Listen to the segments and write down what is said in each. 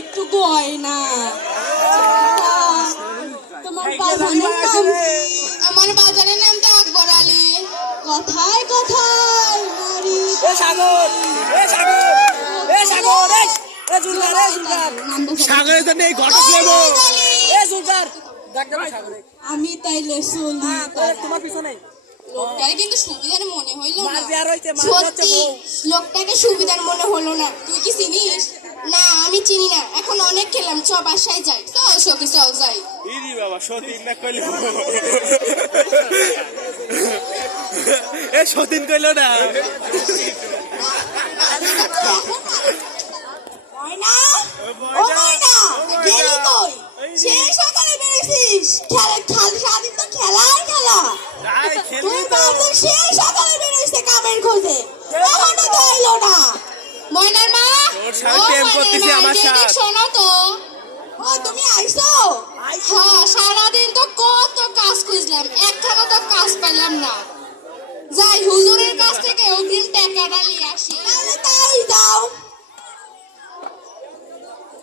একটু গয়না। তোমার বাজারের নাম কি? আমার বাজারের নাম তো আকবর আলী। কথায় কথায় নারী আমি তাইলে চলি। তোমার পিছনে লোকটাকে কিন্তু সুবিধার মনে হইল না। সত্যি লোকটাকে সুবিধার মনে হলো না। তুই কি চিনিস? না আমি চিনি না। এখন অনেক খেলাম, চ বাসায় যাই। চল সখী চল যাই। ইরি বাবা সতীন না কইল এ সতীন কইল না ময়না, ও ময়না, গেলি কই? সেই সকালে বেরিয়েছিস? সারাদিন তো খেলাই খেলা। তুই বাবু সেই সকালে বেরিয়েছে কামের খোঁজে, এখনো তো এলো না। ময়নার মা, তোর সাথে প্রেম করতেছি আমার সাথে। শোনো তো। ও তুমি আইছো? হ্যাঁ, সারাদিন তো কত কাজ খুঁজলাম, একখানা তো কাজ পেলাম না। যাই হুজুরের কাছ থেকে অগ্রিম টাকাটা নিয়ে আসি। তাহলে তাই যাও।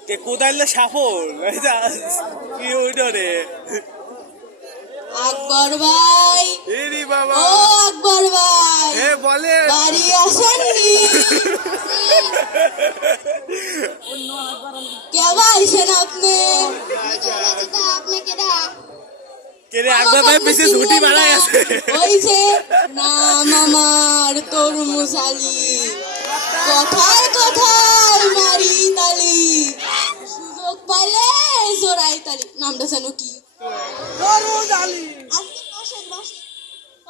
কে কোদাইলে সাফল কি ওইটা রে আকবর ভাই, ইরি বাবা ও আকবর ভাই, এ বলে বাড়ি আসেননি? কেবা আইছেন আপনি? আপনাকে না কে রে একবার ভাই পিছে ঝুটি মারা গেছে ওই যে নাম আমার তরমুজ আলী, কথায় কথায় মারি তালি, সুযোগ পাইলে জোড়াই তালি। নামটা যেন কি? তরমুজ আলী। আপনি বসেন বসেন।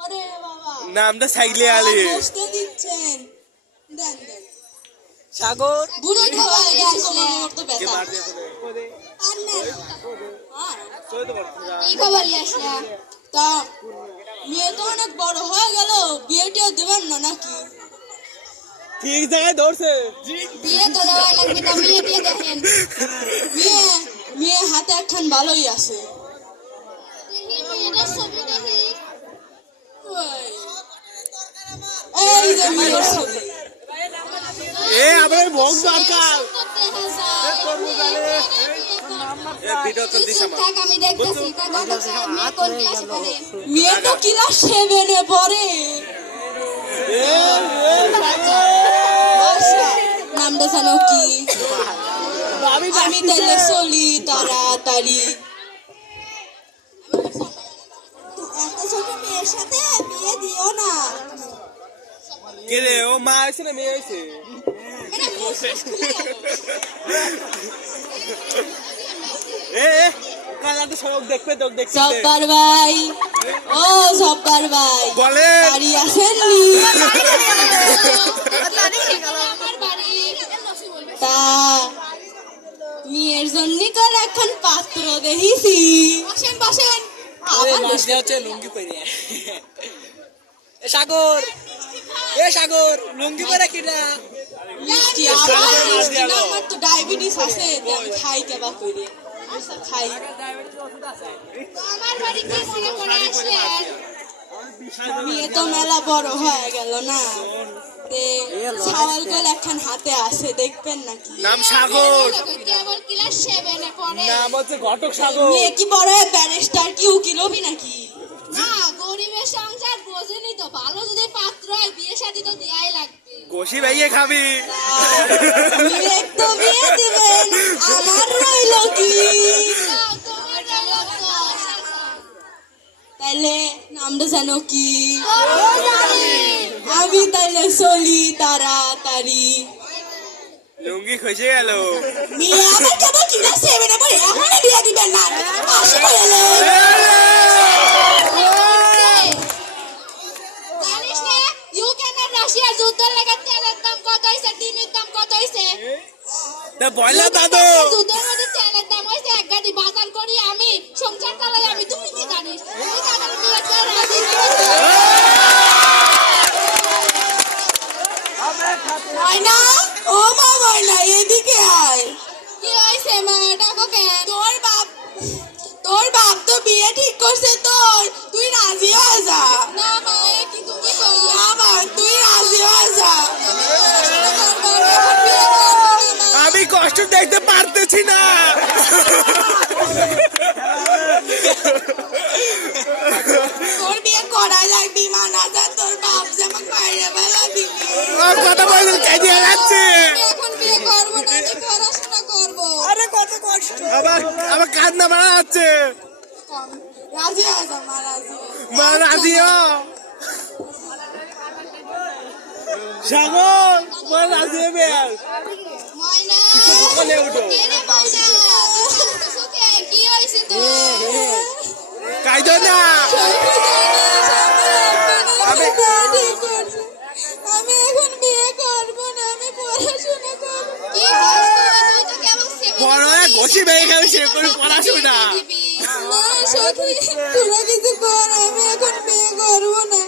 আরে বাবা, নামটা সাইকেলে আলী। বসতে দিচ্ছেন? দেন দেন। সাগর বুড়ো খাওয়া গেছে, কোমর তো ব্যথা। আর নেন। আর কি খবর নিয়ে আসলা? তা মেয়ে তো অনেক বড় হয়ে গেল, বিয়েটিও দেবেন না নাকি? ঠিক জায়গায় ধরছে বিয়ে তো দেওয়া লাগবে, তা বিয়ে দিয়ে দেখেন। মেয়ে মেয়ে হাতে একখান ভালোই আছে। এই যে মেয়ের ছবি। এ আমার ভোগ দরকার ভিডিও তো দিছ আমার থাক, আমি দেখতেছি। মেয়ে কোন ক্লাসে পড়ে? মেয়ে তো ক্লাস 7-এ পড়ে। নামটা জানো কি? আমি তাইলে চলি তাড়াতাড়ি। এত ছোট মেয়ের সাথে বিয়ে দিও না। কে রে ও মা হইছে না মেয়ে হইছে এ কালাটা সব দেখবে তো দেখতে জব্বার ভাই, ও জব্বার ভাই, বলে বাড়ি আসেননি? আমার বাড়ি তা মেয়ের জন্য কর এখন পাত্র দেখিছি। বসেন বসেন। আবার হচ্ছে লুঙ্গি পরে এ সাগর লুঙ্গি পরে কিনা মিষ্টি, আবার মিষ্টি না, আমার তো ডায়াবেটিস আছে, আমি খাই কেবা করে। আচ্ছা খাই। আমার বাড়ি কি মনে করে আসলেন? মেয়ে তো মেলা বড় হয়ে গেল না, তে ছাওয়াল গোল এখন হাতে আছে, দেখবেন নাকি? নাম সাগর আবার ক্লাস 7-এ পড়ে। নাম হচ্ছে ঘটক সাগর মেয়ে কি বড় ব্যারিস্টার কি উকিল হবি নাকি? না, গরিবের সংসার বোঝেনি তো। ভালো যদি পাত্র হয়, বিয়ে শাদী তো দেয়াই লাগবে। গোশি ভাইয়ে খাবি মেয়ে তো বিয়ে দিবেন, আমার রইল কি? যাও, তোমার রইলো তো। তাইলে নামটা জানো কি? আমি তাইলে চলি তাড়াতাড়ি। লুঙ্গি খসে গেল মেয়ে আমার কেবল কিনা 7-এ পড়ে, এখনই বিয়ে দিবেন না? আসি বলে জানিস না, ইউক্রেন আর রাশিয়ার যুদ্ধের লাগা তেলের দাম কত হইছে, ডিমের দাম কত হইছে? তা বয়লা দাদু যুদ্ধের মধ্যে তেলের দাম হইছে 1 গাড়ি বাজার করি আমি, সংসার চালাই আমি। তুই কি জানিস? তুই তো আমার বিয়ে করে রাজি হয়েছিস। ময়না, ও মা ময়না, এদিকে আয়। কি হইছে মা, ডাকো কেন? তোর বাপ তো বিয়ে ঠিক করছে তোর, তুই রাজি হয়ে যা। না মা, এ কি তুমি কও? না মা, তুই রাজি হয়ে যা। আমি কষ্ট দেখতে বলতে পারতেছি না। তোর বিয়ে করাই লাগবি, মানা যা, তোর বাপ যে আমাকে বাইরে বেলা দিবি। কথা বলতে কেঁদে যাচ্ছে। এখন বিয়ে করবো না, আমি পড়াশোনা করবো। আরে কত কষ্ট। আমার কান্না মারা যাচ্ছে। রাজি আছে মা, রাজি মা রাজিও সাগর মা রাজি হবে। ময়না দোকানে উঠো। কে রে ময়না? সুখে কি হয়েছে তোর? কাইদো না। আমি এখন বিয়ে করবো না, আমি পড়াশোনা করবো। কি হয়েছে? তুই তো কেবল বড় হয়ে ঘষি বেয়ে গেল সে করে পড়াশোনা। না সখী, তোরা কিছু কর, আমি এখন বিয়ে করবো না,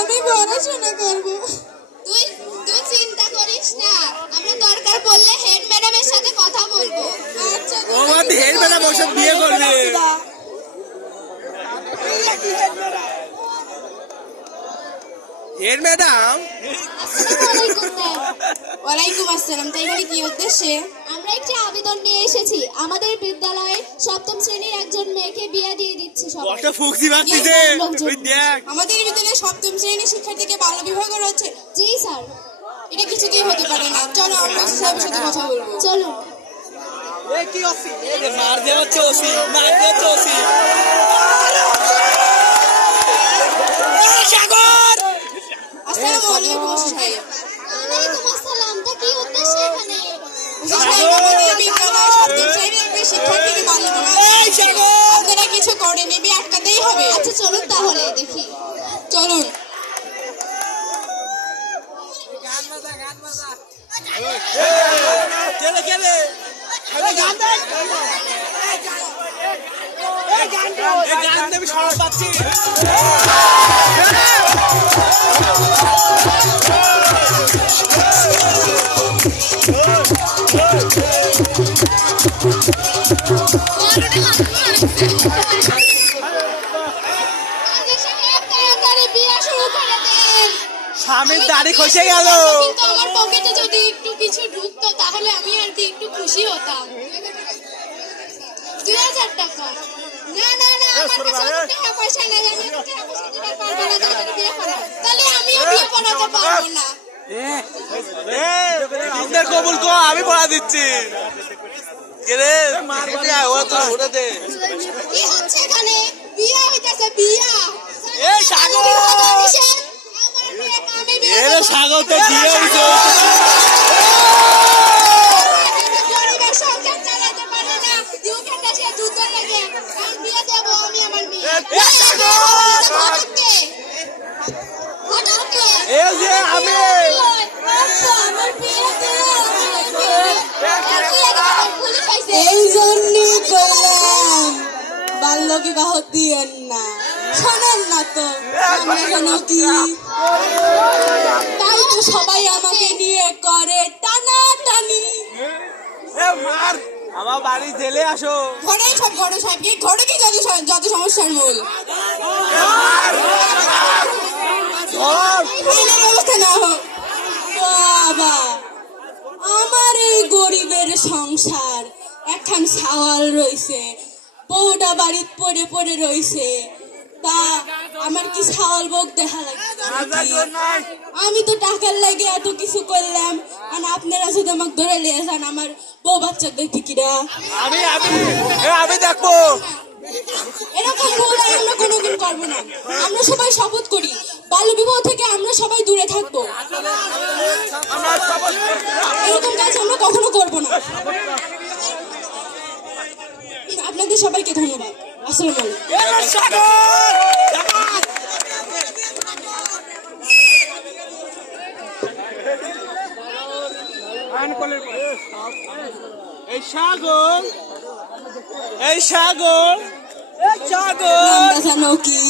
আমি পড়াশোনা করবো। তুই তুই চিন্তা করিস না, আমরা দরকার পড়লে হেড ম্যাডামের সাথে কথা বলবো। আচ্ছা ও মানে হেড ম্যাডাম ওসব বিয়ে করবে। হেড ম্যাডাম ওয়ালাইকুম আসসালাম। তাই বলে কি উদ্দেশ্যে? আমরা একটি আবেদন নিয়ে এসেছি। আমাদের বিদ্যালয়ে সপ্তম শ্রেণীর একজন মেয়েকে বিয়ে দিয়ে দিচ্ছে সবাই। কত ফুকসি বাতিছে ওই দেখ। আমাদের বিদ্যালয়ে সপ্তম শ্রেণীর শিক্ষার্থীকে বাল্য বিবাহ করা হচ্ছে। জি স্যার। এটা কিছুতেই হতে পারে না। চলো আমরা সাহেবের সাথে কথা বলবো। চলুন। মার দেওয়া চৌসি, মার দেওয়া চৌসি। সাগর আসসালামু আলাইকুম সাহেব। ওয়ালাইকুম আসসালাম। তা কি উদ্দেশ্যে এখানে? সাহেব, আমাদের বিদ্যালয়ে সপ্তম শ্রেণীর একটি শিক্ষার্থীকে বাল্য বিবাহ করা হচ্ছে। আপনারা কিছু করেন, এ বিয়ে আটকাতেই হবে। আচ্ছা চলুন তাহলে দেখি। চলুন। কেলে কেলে গান দেবি সবাই পাচ্ছি। তাড়াতাড়ি বিয়ে শুরু করে দেন। স্বামীর দাড়ি খসে গেল। কিন্তু আমার পকেটে যদি একটু কিছু ঢুকতো তাহলে আমি আর কি একটু খুশি হতাম। 2000 টাকা। না না না, আমার কাছে অত টাকা পয়সা নাই, আমি অত টাকা পয়সা দিতে পারবো না। তাড়াতাড়ি বিয়ে করো। তাহলে আমিও বিয়ে করাতে পারবো না। আমাদের কবুল কো, আমি পড়া দিচ্ছি। কেরে ওরা তো ওটা দে। কি হচ্ছে এখানে? বিয়ে হইতাছে, বিয়া। এই সাগর, আমার বিয়ে, আমি বিয়ে এরে করবো। সাগর তো বিয়ে হইছে। গরিবের সংসার চালাতে পারে না, দুঃখের দেশে যুদ্ধ লাগে। আর বিয়ে দেবো আমি আমার মেয়ে। এই সাগর, হঠাৎকে হঠাৎকে এই যে আমি আমার বিয়ে দেবো। পুলিশ আইছে। এই জন্যই বললাম বাল্য বিবাহ দিয়েন না। শোনেন না তো আমরা কেন কি? তাই তো সবাই আমাকে নিয়ে করে টানাটানি। মার আমার বাড়ি জেলে আসো। ঘরেই সব ঘরে সাহেব, কি ঘরে কি যত সমস্যার মূল। আইনের ব্যবস্থা না হোক। বাবা, আমার এই গরিবের সংসার একখান সাওয়াল রইছে, বউটা বাড়িত পড়ে পড়ে রইছে। তা আমার কি সাওয়াল বউক দেখা লাগে? আমি তো টাকার লাগে এত কিছু করলাম, আর আপনারা শুধু আমাকে ধরে নিয়ে যান। আমার বউ বাচ্চার দেখি কিরা। আমি আমি দেখবো। এরকম ভুল আর আমরা কোনোদিন করবো না। আমরা সবাই শপথ করি বাল্য বিবাহ থেকে আমরা সবাই দূরে থাকবো। এরকম কাজ আমরা কখনো করবো না। আপনাদের সবাইকে ধন্যবাদ। আসসালামু আলাইকুম। এই সাগর, এই সাগর, এই সাগর। নামটা জানো কি?